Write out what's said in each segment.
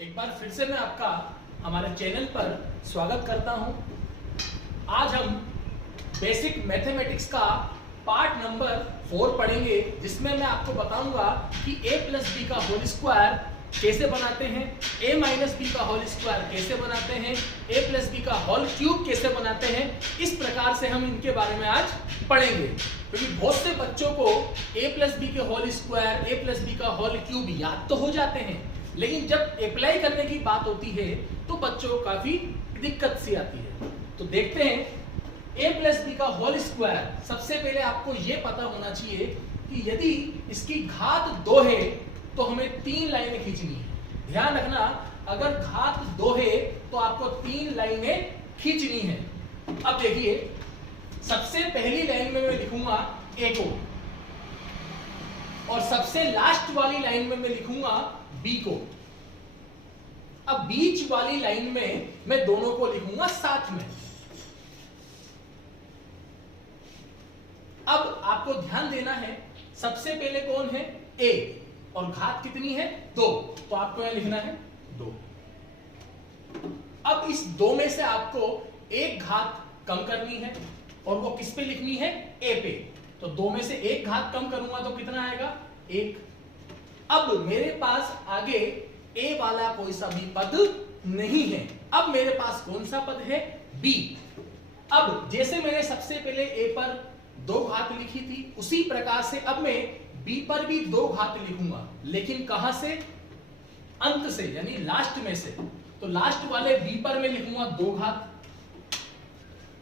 एक बार फिर से मैं आपका हमारे चैनल पर स्वागत करता हूं। आज हम बेसिक मैथमेटिक्स का पार्ट नंबर 4 पढ़ेंगे, जिसमें मैं आपको बताऊंगा कि a प्लस बी का होल स्क्वायर कैसे बनाते हैं, a माइनस बी का होल स्क्वायर कैसे बनाते हैं, a प्लस बी का होल क्यूब कैसे बनाते हैं। इस प्रकार से हम इनके बारे में आज पढ़ेंगे, क्योंकि बहुत से बच्चों को a प्लस बी के whole square, a plus B का होल क्यूब याद तो हो जाते हैं, लेकिन जब अप्लाई करने की बात होती है तो बच्चों को काफी दिक्कत सी आती है। तो देखते हैं a प्लस बी का होल स्क्वायर। सबसे पहले आपको यह पता होना चाहिए कि यदि इसकी घात 2 है तो हमें 3 लाइनें खींचनी है। ध्यान रखना, अगर घात 2 है तो आपको 3 लाइनें खींचनी है। अब देखिए, सबसे पहली लाइन में मैं लिखूंगा a को, और सबसे लास्ट वाली लाइन में मैं लिखूंगा b को। अब बीच वाली लाइन में मैं दोनों को लिखूंगा साथ में। अब आपको ध्यान देना है, सबसे पहले कौन है a, और घात कितनी है 2, तो आपको यहां लिखना है 2। अब इस 2 में से आपको एक घात कम करनी है, और वो किस पे लिखनी है a पे। तो 2 में से एक घात कम करूंगा तो कितना आएगा 1। अब मेरे पास आगे a वाला कोई सा भी पद नहीं है। अब मेरे पास कौन सा पद है b। अब जैसे मैंने सबसे पहले a पर 2 घात लिखी थी, उसी प्रकार से अब मैं b पर भी 2 घात लिखूंगा, लेकिन कहां से, अंत से, यानी लास्ट में से। तो लास्ट वाले b पर मैं लिखूंगा 2 घात।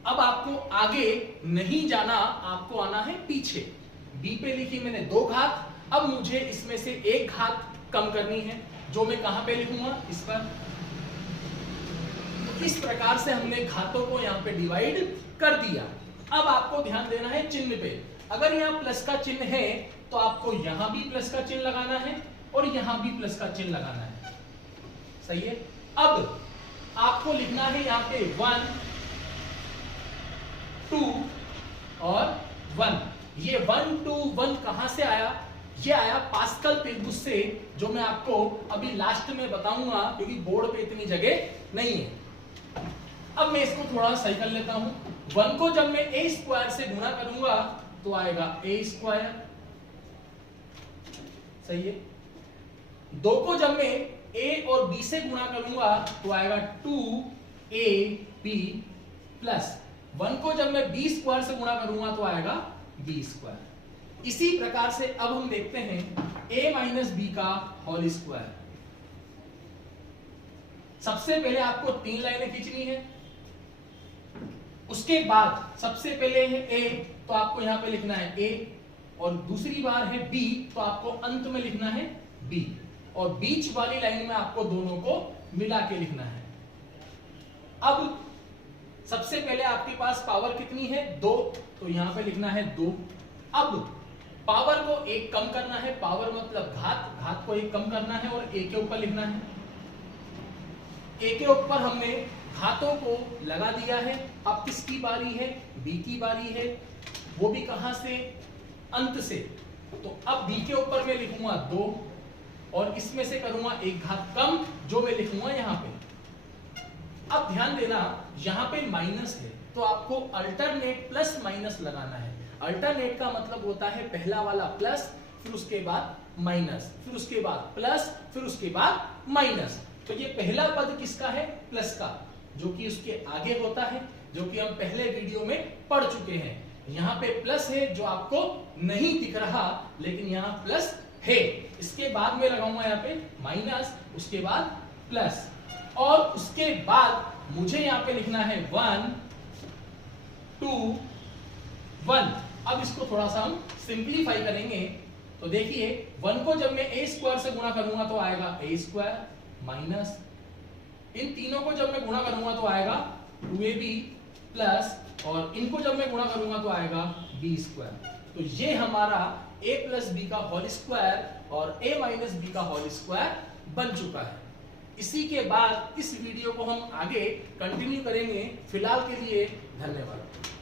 अब आपको आगे नहीं जाना, आपको आना है पीछे। b पे लिखी मैंने 2 घात, अब मुझे इसमें से एक घात कम करनी है, जो मैं कहां पे लिखूंगा, इस पर। तो इस प्रकार से हमने घातों को यहां पे डिवाइड कर दिया। अब आपको ध्यान देना है चिन्ह पे। अगर यहां प्लस का चिन्ह है तो आपको यहां भी प्लस का चिन्ह लगाना है और यहां भी प्लस का चिन्ह लगाना है। सही है। अब आपको लिखना है यहां पे 1, 2 और 1। ये 1, 2, 1 कहां से आया, ये आया पास्कल त्रिभुज से, जो मैं आपको अभी लास्ट में बताऊंगा, क्योंकि बोर्ड पे इतनी जगह नहीं है। अब मैं इसको थोड़ा सही कर लेता हूं। 1 को जब मैं a स्क्वायर से गुणा करूंगा तो आएगा a स्क्वायर। सही है। 2 को जब मैं a और b से गुणा करूंगा तो आएगा 2ab प्लस 1 को जब मैं b स्क्वायर से गुणा करूंगा तो आएगा b स्क्वायर। इसी प्रकार से अब हम देखते हैं a माइनस बी का होल स्क्वायर। सबसे पहले आपको 3 लाइनें खींचनी है, उसके बाद सबसे पहले है a, तो आपको यहां पे लिखना है a, और दूसरी बार है b, तो आपको अंत में लिखना है b, और बीच वाली लाइन में आपको दोनों को मिला के लिखना है। अब सबसे पहले आपके पास पावर कितनी है 2, तो यहां पे लिखना है 2। अब पावर को 1 कम करना है, पावर मतलब घात को 1 कम करना है और a के ऊपर लिखना है। a के ऊपर हमने घातों को लगा दिया है। अब किसकी बारी है, b की बारी है, वो भी कहां से, अंत से। तो अब b के ऊपर मैं लिखूंगा 2, और इसमें से करूंगा 1 घात कम, जो मैं लिखूंगा यहां पे। अब ध्यान देना, यहां पे माइनस है, तो आपको अल्टरनेट प्लस माइनस लगाना है। अल्टरनेट का मतलब होता है पहला वाला प्लस, फिर उसके बाद माइनस, फिर उसके बाद प्लस, फिर उसके बाद माइनस। तो ये पहला पद किसका है, प्लस का, जो कि उसके आगे होता है, जो कि हम पहले वीडियो में पढ़ चुके हैं। यहाँ पे प्लस है जो आपको नहीं दिख रहा, लेकिन यहाँ प्लस है। इसके बाद में लगाऊंगा यहाँ पे माइनस, उसके बाद प्लस, और उसके बाद मुझे यहाँ पे लिखना है 1, 2, 1। अब इसको थोड़ा सा हम सिंप्लीफाई करेंगे। तो देखिए, 1 को जब मैं a स्क्वायर से गुणा करूंगा तो आएगा a स्क्वायर माइनस, इन तीनों को जब मैं गुणा करूंगा तो आएगा 2ab प्लस, और इनको जब मैं गुणा करूंगा तो आएगा b स्क्वायर। तो ये हमारा a प्लस बी का होल स्क्वायर और a माइनस बी का होल स्क्वायर बन चुका है। इसी के बाद इस वीडियो को हम आगे कंटिन्यू करेंगे। फिलहाल के लिए धन्यवाद।